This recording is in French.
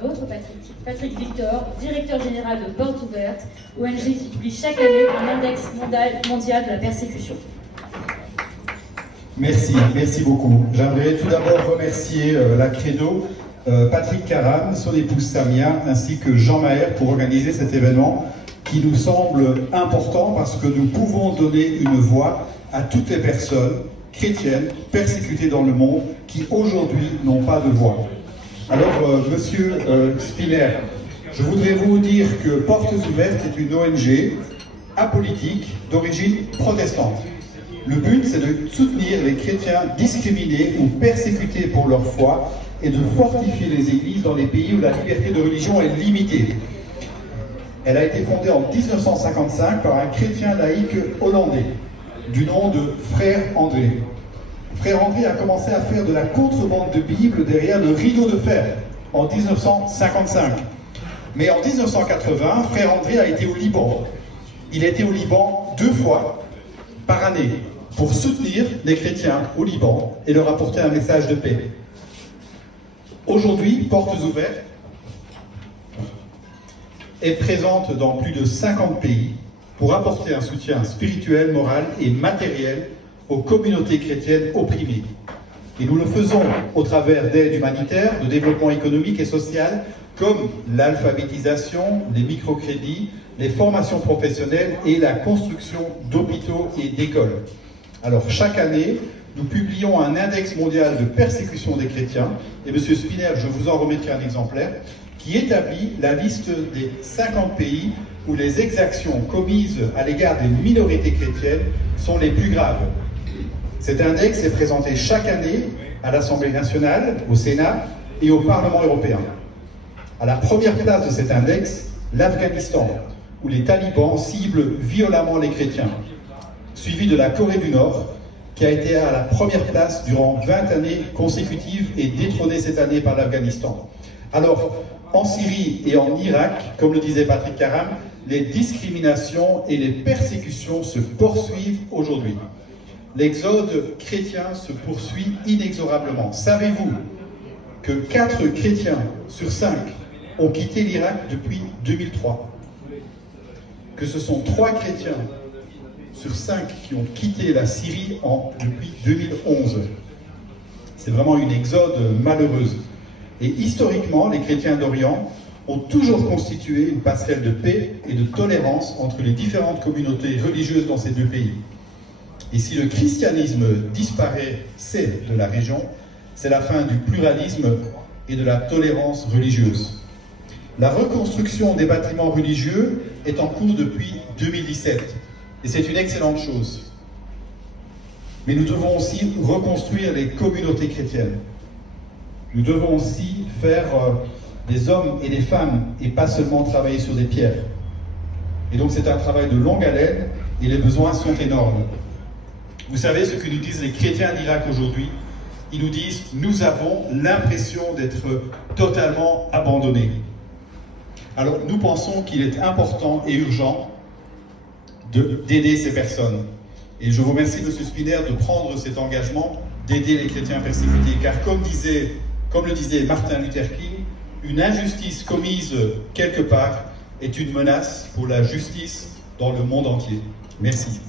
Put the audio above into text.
un autre Patrick Victor, directeur général de Portes Ouvertes, ONG qui publie chaque année un index mondial de la persécution. Merci beaucoup. J'aimerais tout d'abord remercier la Credo, Patrick Karam, son épouse Samia, ainsi que Jean Maher pour organiser cet événement qui nous semble important parce que nous pouvons donner une voix à toutes les personnes chrétiennes persécutées dans le monde qui aujourd'hui n'ont pas de voix. Alors, monsieur Spinner, je voudrais vous dire que Portes Ouvertes est une ONG apolitique d'origine protestante. Le but, c'est de soutenir les chrétiens discriminés ou persécutés pour leur foi et de fortifier les églises dans les pays où la liberté de religion est limitée. Elle a été fondée en 1955 par un chrétien laïque hollandais du nom de Frère André. Frère André a commencé à faire de la contrebande de Bible derrière le rideau de fer en 1955. Mais en 1980, Frère André a été au Liban. Il était au Liban 2 fois par année pour soutenir les chrétiens au Liban et leur apporter un message de paix. Aujourd'hui, Portes Ouvertes est présente dans plus de 50 pays pour apporter un soutien spirituel, moral et matériel aux communautés chrétiennes opprimées. Et nous le faisons au travers d'aides humanitaires, de développement économique et social, comme l'alphabétisation, les microcrédits, les formations professionnelles et la construction d'hôpitaux et d'écoles. Alors, chaque année, nous publions un index mondial de persécution des chrétiens, et M. Spinner, je vous en remettrai un exemplaire, qui établit la liste des 50 pays où les exactions commises à l'égard des minorités chrétiennes sont les plus graves. Cet index est présenté chaque année à l'Assemblée nationale, au Sénat et au Parlement européen. À la première place de cet index, l'Afghanistan, où les talibans ciblent violemment les chrétiens, suivi de la Corée du Nord, qui a été à la première place durant 20 années consécutives et détrônée cette année par l'Afghanistan. Alors, en Syrie et en Irak, comme le disait Patrick Karam, les discriminations et les persécutions se poursuivent aujourd'hui. L'exode chrétien se poursuit inexorablement. Savez-vous que 4 chrétiens sur 5 ont quitté l'Irak depuis 2003? Que ce sont 3 chrétiens sur 5 qui ont quitté la Syrie depuis 2011. C'est vraiment une exode malheureuse. Et historiquement, les chrétiens d'Orient ont toujours constitué une passerelle de paix et de tolérance entre les différentes communautés religieuses dans ces 2 pays. Et si le christianisme disparaissait de la région, c'est la fin du pluralisme et de la tolérance religieuse. La reconstruction des bâtiments religieux est en cours depuis 2017, et c'est une excellente chose. Mais nous devons aussi reconstruire les communautés chrétiennes. Nous devons aussi faire des hommes et des femmes, et pas seulement travailler sur des pierres. Et donc c'est un travail de longue haleine, et les besoins sont énormes. Vous savez ce que nous disent les chrétiens d'Irak aujourd'hui? Ils nous disent « Nous avons l'impression d'être totalement abandonnés ». Alors nous pensons qu'il est important et urgent d'aider ces personnes. Et je vous remercie, M. Spinner, de prendre cet engagement d'aider les chrétiens persécutés. Car comme le disait Martin Luther King, une injustice commise quelque part est une menace pour la justice dans le monde entier. Merci.